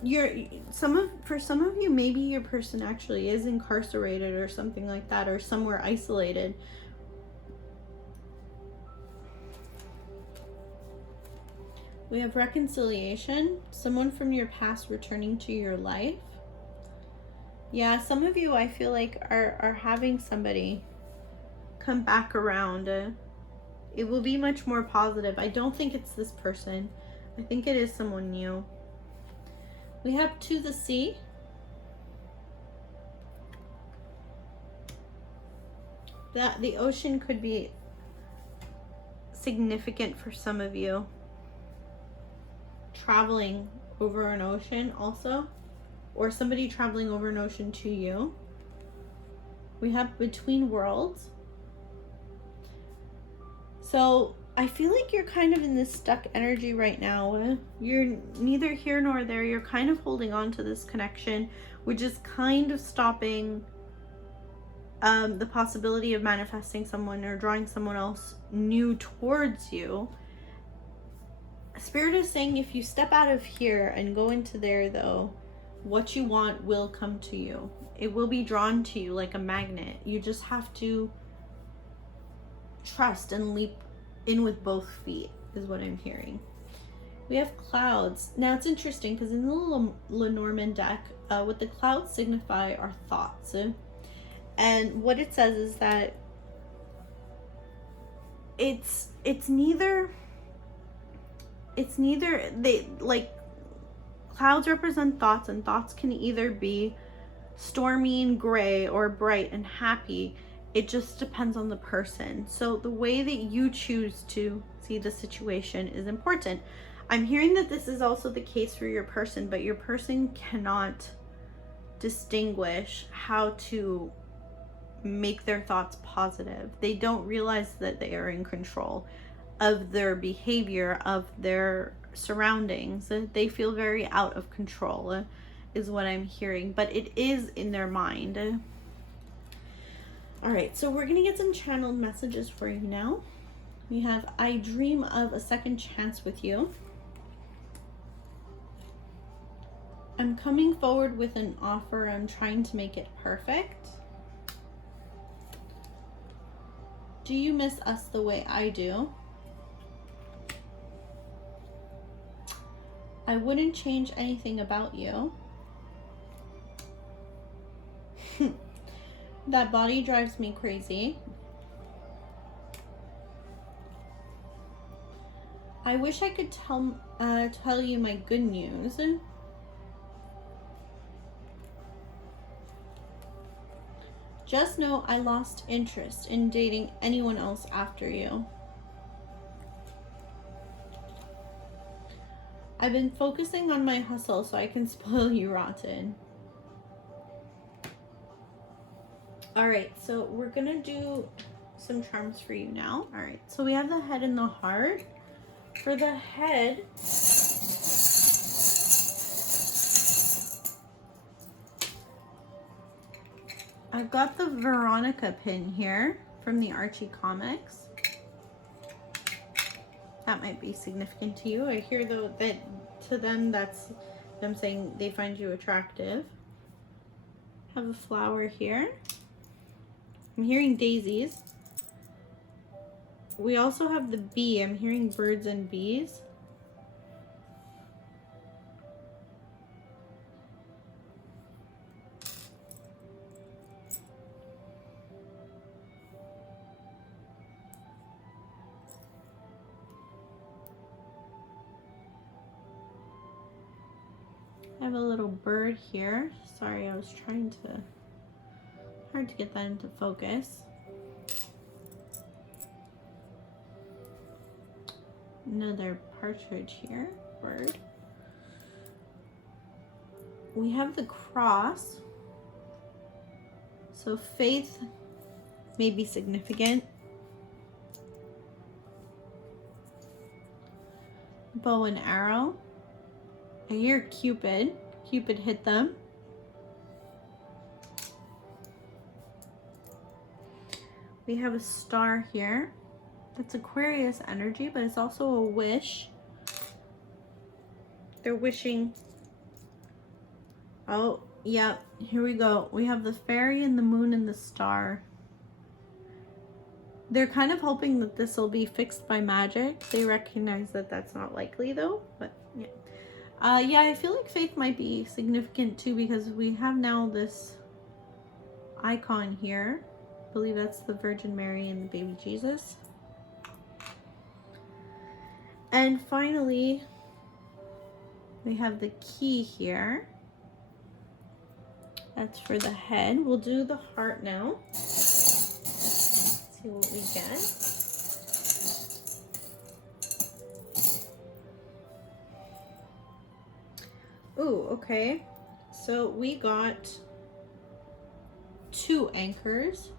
for some of you, maybe your person actually is incarcerated or something like that, or somewhere isolated. We have reconciliation. Someone from your past returning to your life. Yeah, some of you, I feel like, are having somebody come back around. It will be much more positive. I don't think it's this person. I think it is someone new. We have to the sea. That the ocean could be significant for some of you. Traveling over an ocean also, or somebody traveling over an ocean to you. We have between worlds. So I feel like you're kind of in this stuck energy right now. You're neither here nor there. You're kind of holding on to this connection, which is kind of stopping the possibility of manifesting someone or drawing someone else new towards you. Spirit is saying if you step out of here and go into there, though, what you want will come to you. It will be drawn to you like a magnet. You just have to trust and leap in with both feet, is what I'm hearing. We have clouds. Now it's interesting because in the Lenormand deck, what the clouds signify are thoughts. And what it says is that it's neither they, like, clouds represent thoughts, and thoughts can either be stormy and gray or bright and happy. It just depends on the person. So the way that you choose to see the situation is important. I'm hearing that this is also the case for your person, but your person cannot distinguish how to make their thoughts positive. They don't realize that they are in control of their behavior, of their surroundings. They feel very out of control, is what I'm hearing, but it is in their mind. All right, so we're gonna get some channeled messages for you now. We have, I dream of a second chance with you. I'm coming forward with an offer. I'm trying to make it perfect. Do you miss us the way I do? I wouldn't change anything about you. That body drives me crazy. I wish I could tell you my good news. Just know I lost interest in dating anyone else after you. I've been focusing on my hustle so I can spoil you rotten. All right, so we're gonna do some charms for you now. All right, so we have the head and the heart. For the head, I've got the Veronica pin here from the Archie comics. That might be significant to you. I hear though that to them that's them saying they find you attractive. Have a flower here. I'm hearing daisies. We also have the bee. I'm hearing birds and bees. I have a little bird here. Sorry, I was trying to, hard to get that into focus. Another partridge here, bird. We have the cross. So faith may be significant. Bow and arrow. I hear Cupid. Cupid hit them. We have a star here. That's Aquarius energy, but it's also a wish. They're wishing. Oh, yeah, here we go. We have the fairy and the moon and the star. They're kind of hoping that this will be fixed by magic. They recognize that that's not likely though, but yeah. Yeah, I feel like faith might be significant too because we have now this icon here. I believe that's the Virgin Mary and the baby Jesus. And finally, we have the key here. That's for the head. We'll do the heart now. Let's see what we get. Ooh, okay. So we got 2 anchors.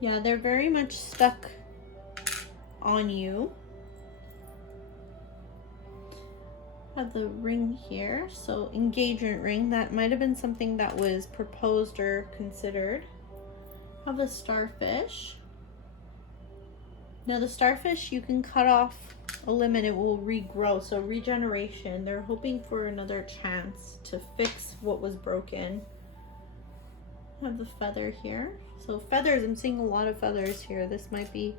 Yeah, they're very much stuck on you. Have the ring here, so engagement ring. That might have been something that was proposed or considered. Have a starfish. Now the starfish, you can cut off a limb, it will regrow. So regeneration. They're hoping for another chance to fix what was broken. I have the feather here. So feathers, I'm seeing a lot of feathers here. This might be,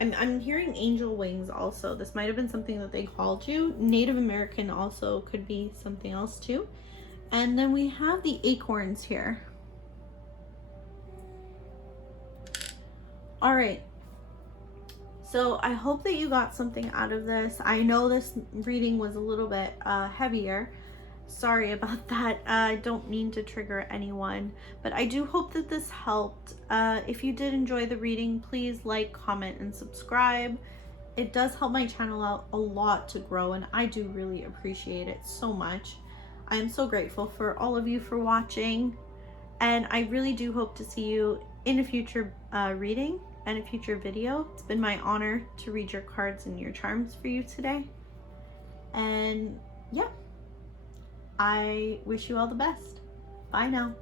I'm hearing angel wings also. This might have been something that they called you. Native American also could be something else too. And then we have the acorns here. All right. So I hope that you got something out of this. I know this reading was a little bit heavier. Sorry about that. I don't mean to trigger anyone, but I do hope that this helped. If you did enjoy the reading, please like, comment, and subscribe. It does help my channel out a lot to grow, and I do really appreciate it so much. I am so grateful for all of you for watching, and I really do hope to see you in a future reading and a future video. It's been my honor to read your cards and your charms for you today. And yeah, I wish you all the best. Bye now.